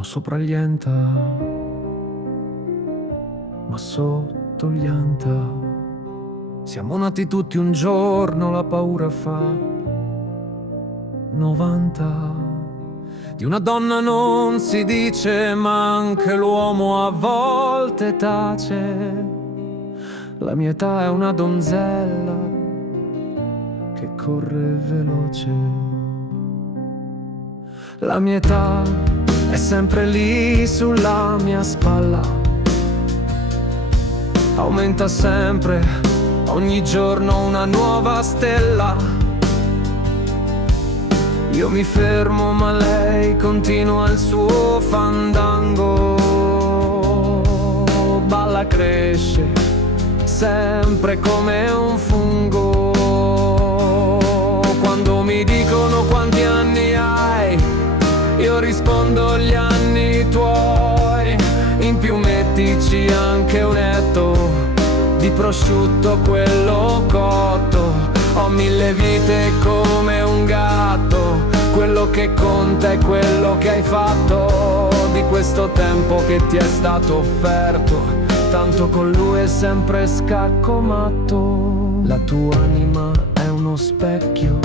Sono sopraglienta, ma sotto gli anta. Siamo nati tutti un giorno, la paura fa 90. Di una donna non si dice, ma anche l'uomo a volte tace. La mia età è una donzella che corre veloce. La mia età è sempre lì sulla mia spalla. Aumenta sempre, ogni giorno una nuova stella. Io mi fermo ma lei continua il suo fandango. Balla, cresce, sempre come un fungo. Quando mi dicono quanti anni hai, io rispondo gli anni tuoi. In più mettici anche un etto di prosciutto, quello cotto. Ho 1000 vite come un gatto. Quello che conta è quello che hai fatto di questo tempo che ti è stato offerto. Tanto con lui è sempre scacco matto. La tua anima è uno specchio,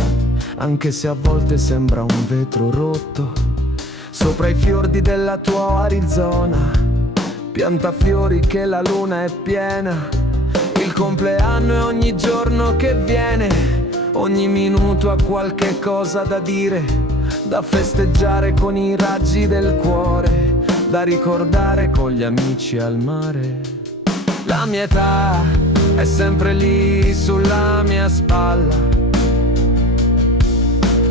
anche se a volte sembra un vetro rotto. Sopra i fiordi della tua Arizona pianta fiori che la luna è piena. Il compleanno è ogni giorno che viene, ogni minuto ha qualche cosa da dire, da festeggiare con i raggi del cuore, da ricordare con gli amici al mare. La mia età è sempre lì sulla mia spalla.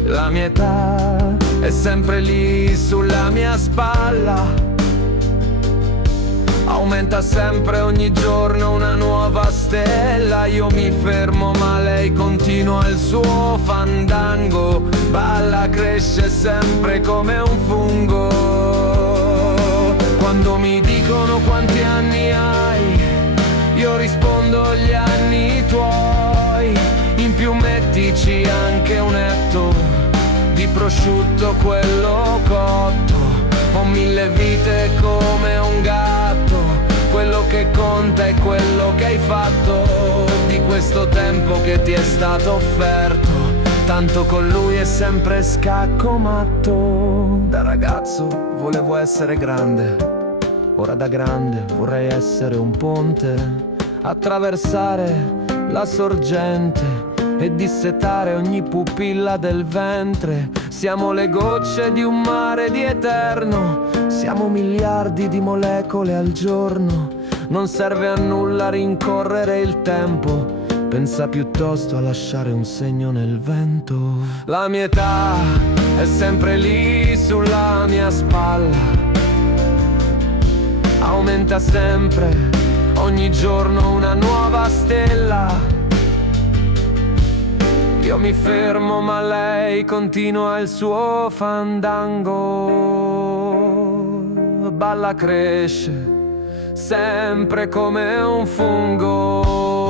La mia età è sempre lì sulla mia spalla. Aumenta sempre ogni giorno una nuova stella. Io mi fermo ma lei continua il suo fandango. Balla, cresce sempre come un fungo. Quando mi dicono quanti anni hai, io rispondo gli anni tuoi. In più mettici anche un etto di prosciutto, quello cotto. Ho 1000 vite come un gatto. Quello che conta è quello che hai fatto di questo tempo che ti è stato offerto. Tanto con lui è sempre scacco matto. Da ragazzo volevo essere grande, ora da grande vorrei essere un ponte, attraversare la sorgente e dissetare ogni pupilla del ventre. Siamo le gocce di un mare di eterno, siamo miliardi di molecole al giorno. Non serve a nulla rincorrere il tempo, pensa piuttosto a lasciare un segno nel vento. La mia età è sempre lì sulla mia spalla. Aumenta sempre, ogni giorno una nuova stella. Io mi fermo ma lei continua il suo fandango. Balla, cresce, sempre come un fungo.